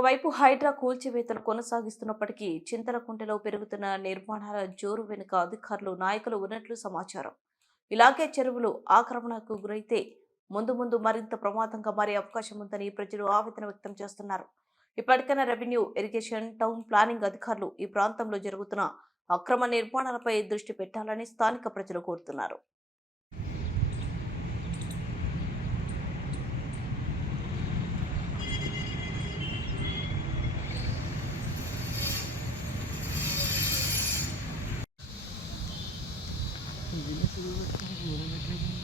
ఒకవైపు హైడ్రా కూల్చివేతలు కొనసాగిస్తున్నప్పటికీ చింతలకుంటలో పెరుగుతున్న నిర్మాణాల జోరు వెనుక అధికారులు నాయకులు ఉన్నట్లు సమాచారం. ఇలాగే చెరువులు ఆక్రమణకు గురైతే ముందు ముందు మరింత ప్రమాదంగా మారే అవకాశం ఉందని ప్రజలు ఆవేదన వ్యక్తం చేస్తున్నారు. ఇప్పటికైనా రెవెన్యూ, ఇరిగేషన్, టౌన్ ప్లానింగ్ అధికారులు ఈ ప్రాంతంలో జరుగుతున్న అక్రమ నిర్మాణాలపై దృష్టి పెట్టాలని స్థానిక ప్రజలు కోరుతున్నారు. ഇതിന് സുഖം